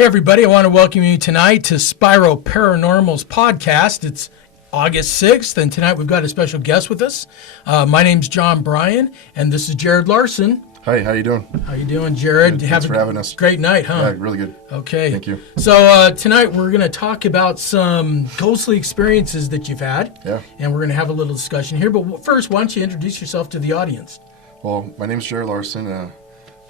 Hey everybody, I want to welcome you tonight to SPIRO-Paranormal's podcast. It's August 6th, and tonight we've got a special guest with us. My name's John Bryan, and this is Jared Larsen. Hi, how you doing? How you doing, Jared? Good. Thanks for having us. Great night, huh? Yeah, really good. Okay. Thank you. So tonight we're going to talk about some ghostly experiences that you've had. Yeah. And we're going to have a little discussion here. But first, why don't you introduce yourself to the audience? Well, my name's Jared Larsen.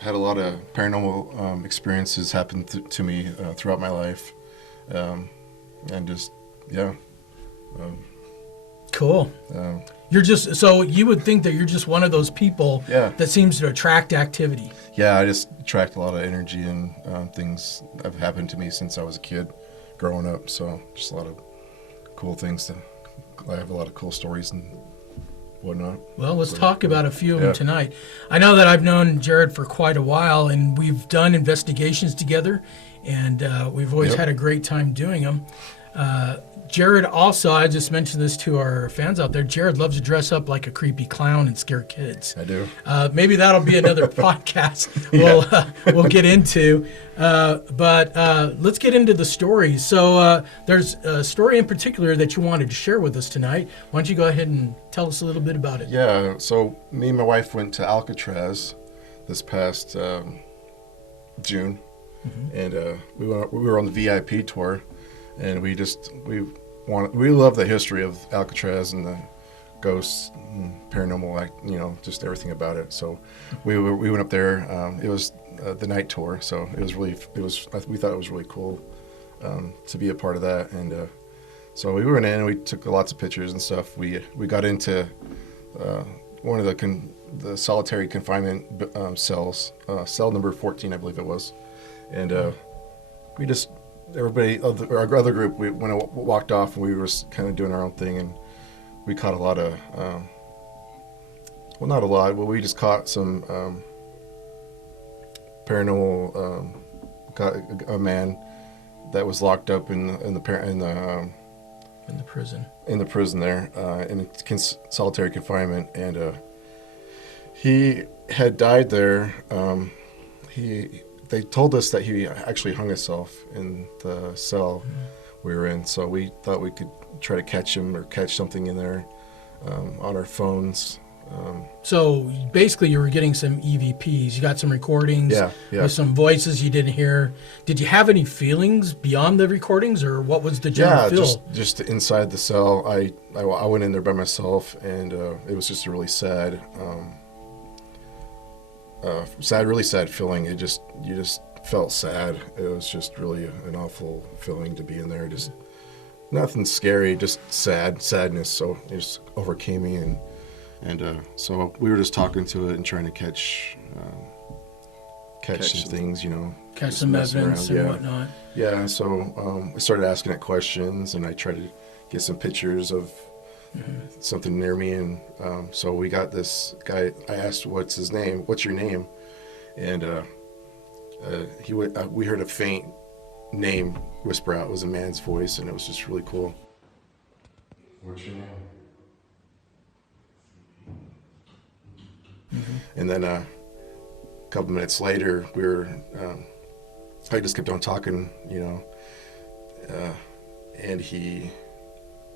Had a lot of paranormal experiences happen to me throughout my life. And just, yeah. Cool. You're just, so you would think that you're just one of those people that seems to attract activity. Yeah, I just attract a lot of energy and things that have happened to me since I was a kid growing up. So just a lot of cool things. I have a lot of cool stories and whatnot. Well, let's talk about a few of them tonight. I know that I've known Jared for quite a while, and we've done investigations together, and we've always had a great time doing them. Jared also, I just mentioned this to our fans out there, Jared loves to dress up like a creepy clown and scare kids. I do. Maybe that'll be another podcast we'll get into. But let's get into the stories. So there's a story in particular that you wanted to share with us tonight. Why don't you go ahead and tell us a little bit about it? Yeah, so me and my wife went to Alcatraz this past June, and we were on the VIP tour. And we love the history of Alcatraz and the ghosts, and paranormal, just everything about it. So we went up there. It was the night tour, so we thought it was really cool to be a part of that. And so we went in and we took lots of pictures and stuff. We got into one of the solitary confinement cells, cell number 14, I believe it was, and we just. Everybody, our other group, we walked off and we were kind of doing our own thing, and we caught a lot of, well, not a lot, but we just caught some paranormal. Got a man that was locked up in the prison. In the prison there, in solitary confinement, and he had died there. They told us that he actually hung himself in the cell we were in, so we thought we could try to catch him or catch something in there on our phones. So basically you were getting some EVPs. You got some recordings with some voices you didn't hear. Did you have any feelings beyond the recordings, or what was the general feel? Yeah, just inside the cell. I went in there by myself, and it was just a really sad... really sad feeling. You just felt sad. It was just really an awful feeling to be in there. Just nothing scary, just sadness. So it just overcame me, and so we were just talking to it and trying to catch some things, catch some evidence and whatnot. Yeah. So I started asking it questions, and I tried to get some pictures of something near me, and so we got this guy. I asked, "What's his name? What's your name?" And we heard a faint name whisper out. It was a man's voice, and it was just really cool. What's your name? And then a couple minutes later, I just kept on talking, and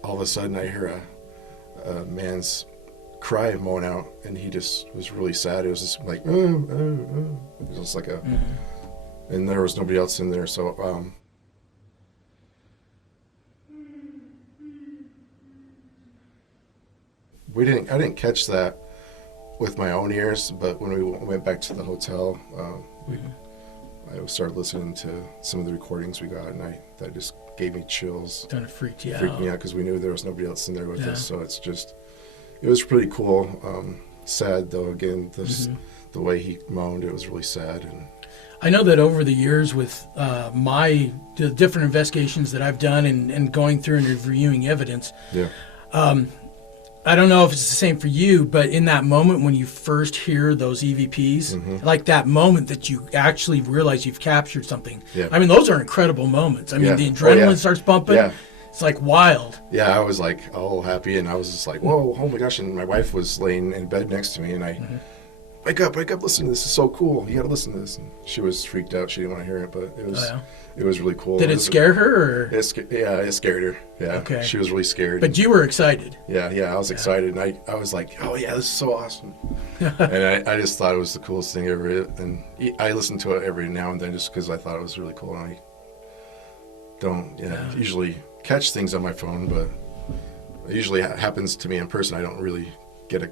all of a sudden I hear a man's cry moan out, and he just was really sad. It was just like, oh. It was just like and there was nobody else in there, so I didn't catch that with my own ears, but when we went back to the hotel, I started listening to some of the recordings we got, and that just gave me chills. Kind of freaked you out. Freaked me out because we knew there was nobody else in there with us, so it was pretty cool. Sad though, again, the way he moaned, it was really sad. And I know that over the years with the different investigations that I've done and going through and reviewing evidence, I don't know if it's the same for you, but in that moment when you first hear those EVPs, like that moment that you actually realize you've captured something. Yeah. I mean, those are incredible moments. I mean, the adrenaline starts bumping. Yeah. It's like wild. Yeah, I was like all happy, and I was just like, whoa, oh my gosh. And my wife was laying in bed next to me, and I wake up, listen to this. It's so cool. You got to listen to this. And she was freaked out. She didn't want to hear it, but it was really cool. Did it scare her? Or? It scared her. Yeah. Okay. She was really scared. But you were excited. Yeah, I was excited. And I was like, oh, yeah, this is so awesome. And I just thought it was the coolest thing ever. And I listened to it every now and then just because I thought it was really cool. And I don't usually catch things on my phone, but it usually happens to me in person. I don't really get a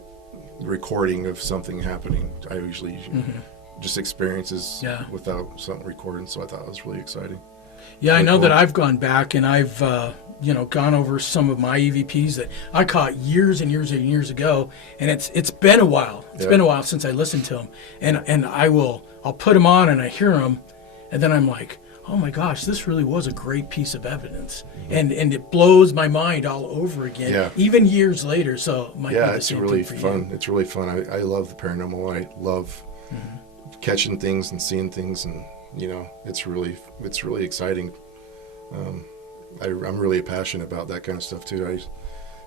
recording of something happening. I usually just experiences without something recording, so I thought it was really exciting. Yeah, I know that I've gone back and I've gone over some of my EVPs that I caught years and years and years ago, and it's been a while. It's been a while since I listened to them, and I'll put them on and I hear them, and then I'm like, oh my gosh, this really was a great piece of evidence, and it blows my mind all over again, even years later. So it's really fun. It's really fun. I love the paranormal. I love catching things and seeing things, and it's really exciting. I'm really passionate about that kind of stuff too.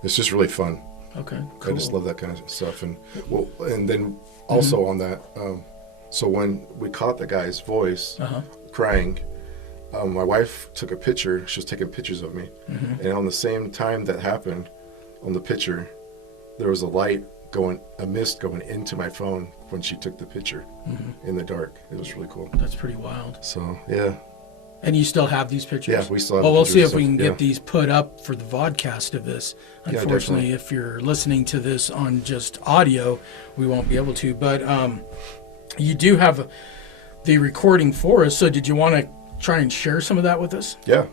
It's just really fun. Okay, cool. I just love that kind of stuff, and then also on that, so when we caught the guy's voice crying, my wife took a picture. She was taking pictures of me, and on the same time that happened, on the picture, there was a mist going into my phone when she took the picture in the dark. It was really cool. That's pretty wild. So yeah. And you still have these pictures? Yeah, we still have. Well, we'll see if we can get these put up for the vodcast of this. Unfortunately, if you're listening to this on just audio, we won't be able to. But you do have the recording for us. So did you want to try and share some of that with us? Yeah,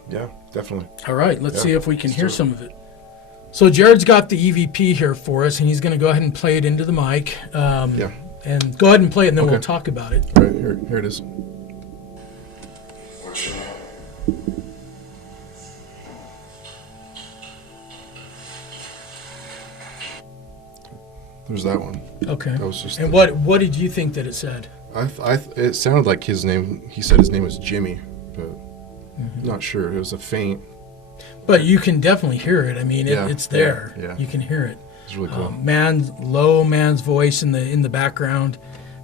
definitely. All right, let's see if we can hear some of it. So Jared's got the EVP here for us, and he's going to go ahead and play it into the mic. And go ahead and play it, and then we'll talk about it. All right, here it is. There's that one. Okay. That was just. And what did you think that it said? It sounded like his name. He said his name was Jimmy, but not sure. It was a faint. But you can definitely hear it. I mean, it's there. Yeah. You can hear it. It's really cool. Low man's voice in the background.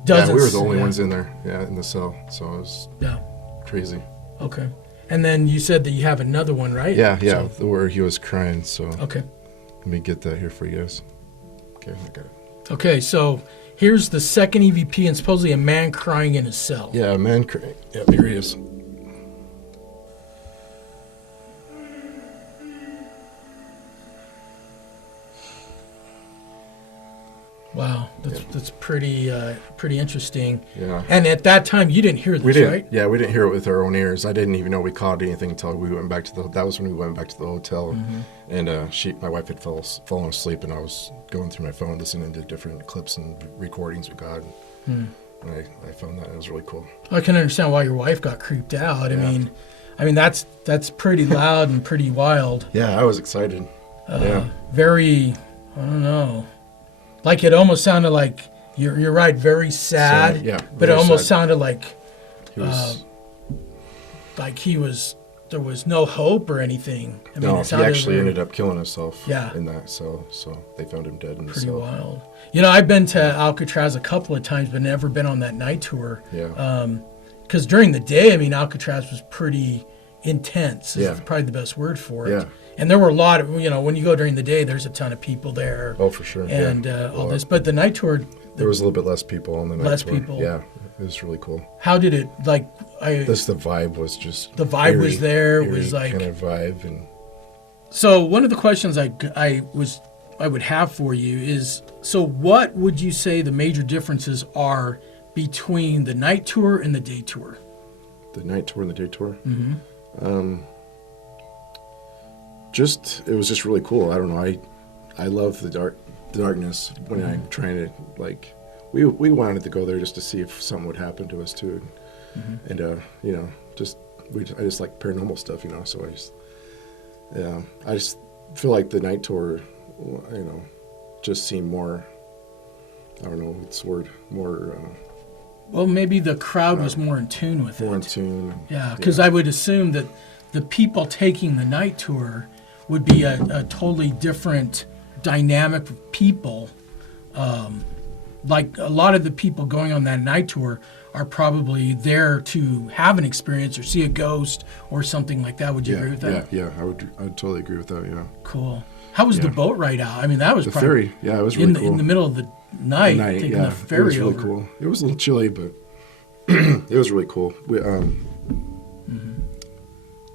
We were the only ones in there. Yeah, in the cell. So it was crazy. Okay. And then you said that you have another one, right? Yeah. Where he was crying. So. Okay. Let me get that here for you guys. Okay, I got it. Okay, so here's the second EVP, and supposedly a man crying in his cell. Yeah, a man crying. Yeah, here he is. Wow, that's pretty interesting. Yeah. And at that time, you didn't hear this, right? Yeah, we didn't hear it with our own ears. I didn't even know we caught anything until we went back to that was when we went back to the hotel. And my wife had fallen asleep, and I was going through my phone listening to different clips and recordings we got. And I found that it was really cool. I can understand why your wife got creeped out. I mean that's pretty loud and pretty wild. Yeah, I was excited. Very, I don't know. Like it almost sounded like you're right, very sad. But it almost sounded like there was no hope or anything. I mean, he actually ended up killing himself in that cell. So they found him dead in the cell. Pretty wild. I've been to Alcatraz a couple of times, but never been on that night tour. Yeah. Because during the day, Alcatraz was pretty intense. Is probably the best word for it. Yeah. And there were a lot of, when you go during the day, there's a ton of people there. Oh, for sure. And all this. But the night tour... There was a little bit less people on the night tour. Less people. Yeah, it was really cool. How did it, the vibe was just... The vibe was there. It was like... kind of vibe. And so one of the questions I would have for you is, so what would you say the major differences are between the night tour and the day tour? The night tour and the day tour? Mm-hmm. It was just really cool. I don't know. I love the darkness when I'm trying to we wanted to go there just to see if something would happen to us too, and I just like paranormal stuff, So I just feel like the night tour, just seemed more. I don't know what's the word, more. Well, maybe the crowd was more in tune with it. More in tune. Yeah, because I would assume that the people taking the night tour would be a totally different dynamic of people like a lot of the people going on that night tour are probably there to have an experience or see a ghost or something like that. Would you agree with that? Yeah, I would totally agree with that. Yeah. Cool. How was the boat ride out? I mean, that was The probably ferry. Yeah, it was really cool. in the middle of the night taking the ferry it was really over. cool. It was a little chilly, but it was really cool. We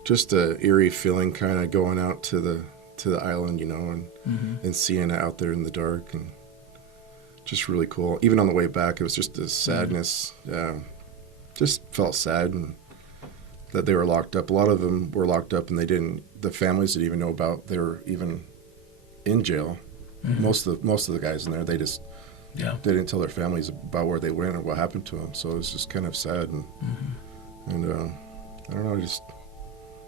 just a eerie feeling, kind of going out to the island, you know, and seeing it out there in the dark, and just really cool. Even on the way back, it was just a sadness. Just felt sad, and that they were locked up. A lot of them were locked up, and the families didn't even know about they were even in jail. Most of the guys in there, they didn't tell their families about where they went or what happened to them. So it was just kind of sad, and I don't know,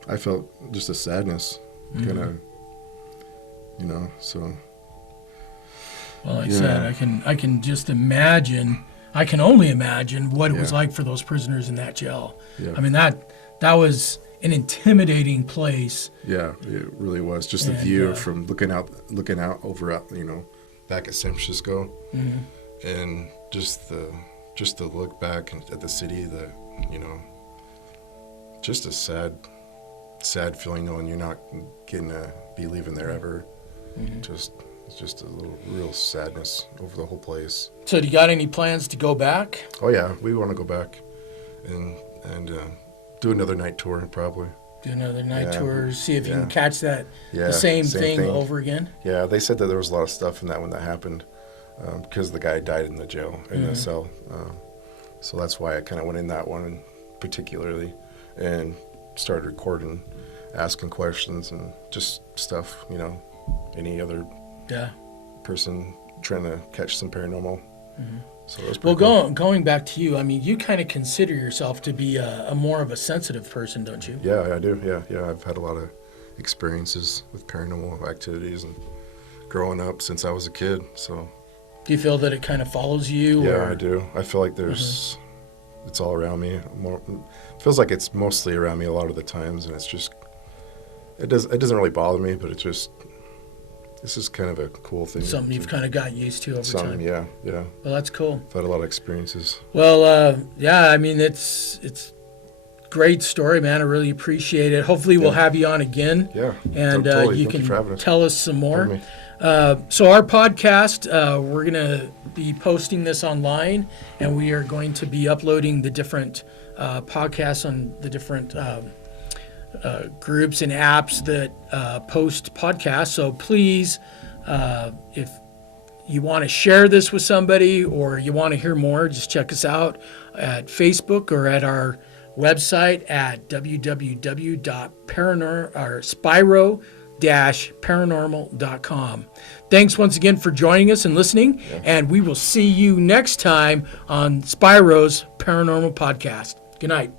I felt just a sadness, kind of, you know. So. Well, like I said, I can just imagine. I can only imagine what it was like for those prisoners in that jail. Yeah. I mean, that was an intimidating place. Yeah, it really was. Just the view from looking out over, you know, back at San Francisco, and just the look back at the city. You know, just a sad feeling knowing you're not getting to be leaving there ever. It's just a little real sadness over the whole place. So do you got any plans to go back? Oh yeah, we want to go back and do another night tour probably. Do another night tour, see if you can catch the same thing over again? Yeah, they said that there was a lot of stuff in that when that happened because the guy died in the jail, in the cell. So that's why I kind of went in that one particularly and started recording, asking questions and just stuff, you know, any other person trying to catch some paranormal. So it was pretty cool. Going back to you, I mean, you kind of consider yourself to be a more of a sensitive person, don't you? Yeah, I do. Yeah, I've had a lot of experiences with paranormal activities and growing up since I was a kid. So. Do you feel that it kind of follows you? Yeah, I do. I feel like it's all around me. It feels like it's mostly around me a lot of the times, and it's just it doesn't really bother me, but this is kind of a cool thing. Something you've kind of got used to over time. Yeah. Well, that's cool. I've had a lot of experiences. Well, I mean, it's great story, man. I really appreciate it. Hopefully we'll have you on again. Yeah. And totally. you Thank can you tell us some more. So our podcast, we're going to be posting this online, and we are going to be uploading the different podcasts on the different groups and apps that post podcasts. So please, if you want to share this with somebody or you want to hear more, just check us out at Facebook or at our website at www.spiro-paranormal.com. Thanks once again for joining us and listening, and we will see you next time on Spiro's Paranormal Podcast. Good night.